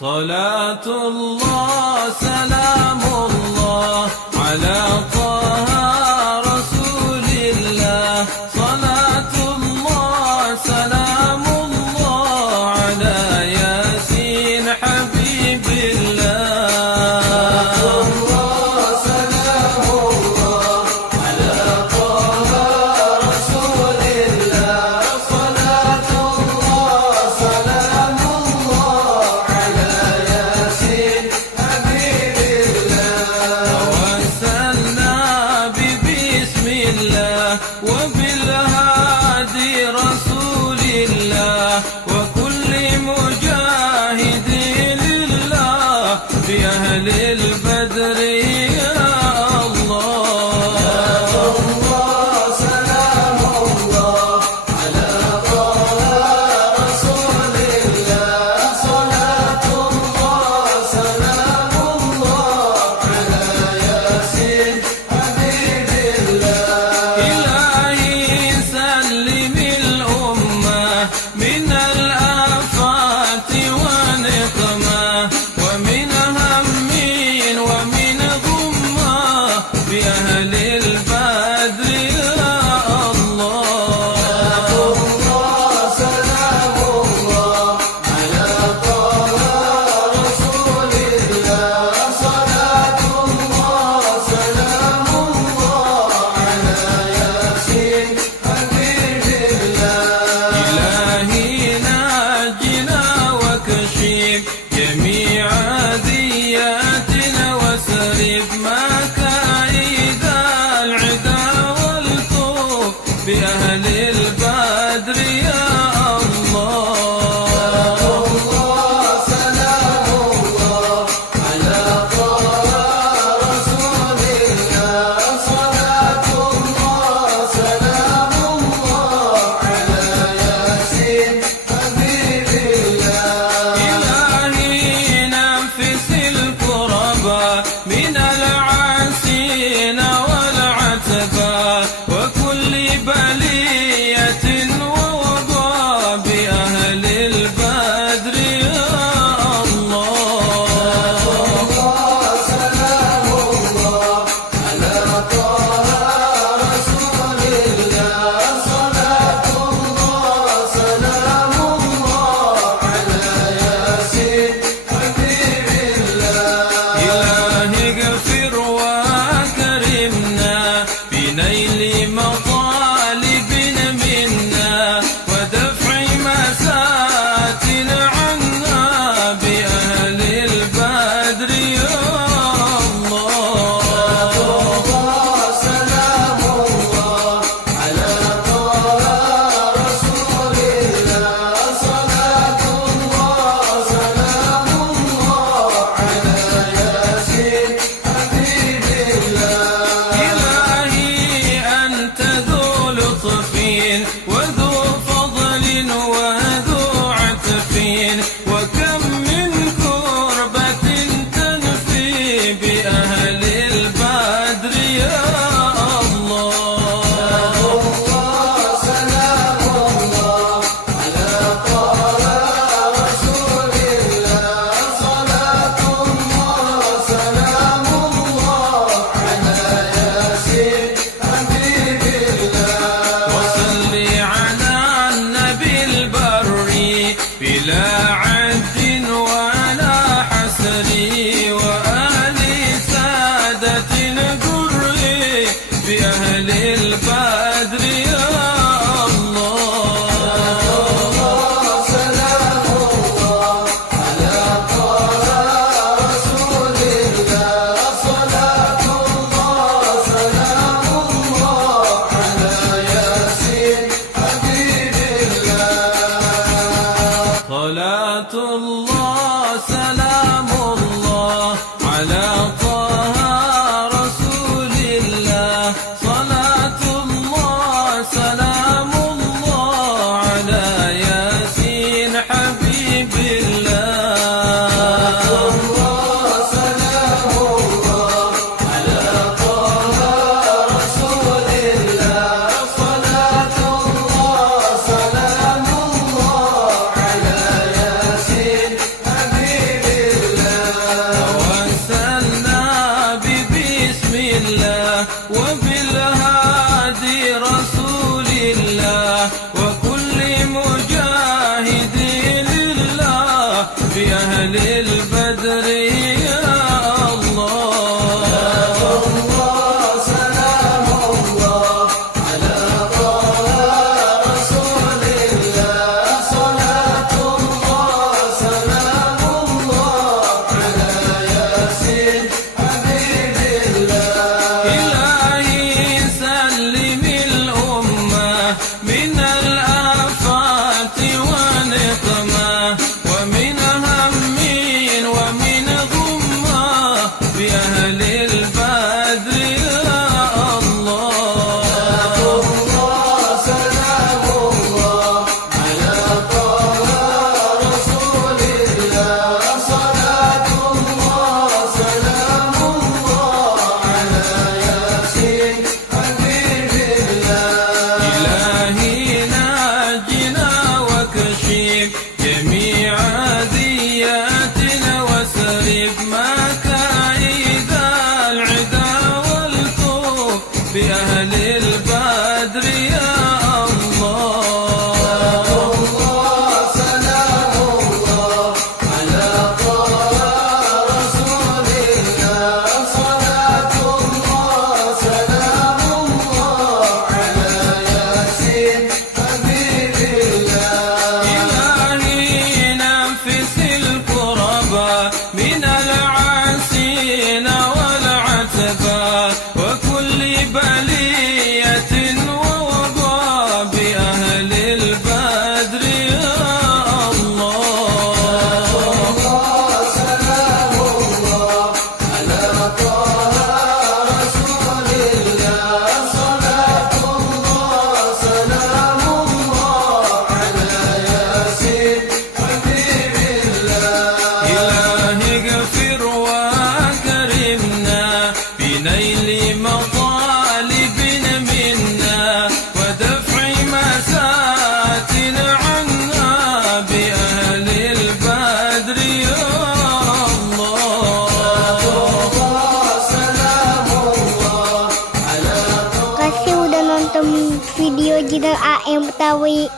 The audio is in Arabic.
صلاة الله سلام الله على طه رسول الله. صلاة الله سلام الله على ياسين حبيب الله. وبالهادي رسول الله وكل مجاهد لله في أهل البدر يا الله. سلام الله على طه رسول الله. صلاة الله سلام الله على ياسين حبيب الله. من الآفات ونقمة ومن هم ومن غمة بأهل البدر يا الله. سلام الله على طه رسول الله. صلاة الله سلام الله على ياسين حبيب الله. جميع ذياتنا وسرب مكايد العدا والكوف بأهل البدر يا الله. سلام الله على طه رسول الله. صلاة الله سلام الله على ياسين حبيب الله. من العاسين والعتبى وكل بلية ووباء بأهل البدر يا الله. سلام الله على طه رسول الله. صلاة الله سلام الله على ياسين حبيب الله. اغفر وأكرمنا بنيل مطالب منا ودفع مسات عنا بأهل البدر يا الله. سلام الله على طه رسول الله. صلاة الله سلام الله على ياسين حبيب الله. إلهي أنت ذو لطف وذو فضل وذو عطف وكم من كربة تنفي بأهل البدر يا الله. سلام الله على طه رسول الله. صلاة الله سلام الله على ياسين حبيب الله. وصل على النبي البري بلا عد ولا حسر وآل سادة الجر بأهل البدر يا الله. سلام الله على طه رسول الله. صلاة الله سلام الله على ياسين حبيب الله. صلاة الله سلام الله على طه رسول الله. صلاة الله سلام الله على ياسين حبيب الله. يستوي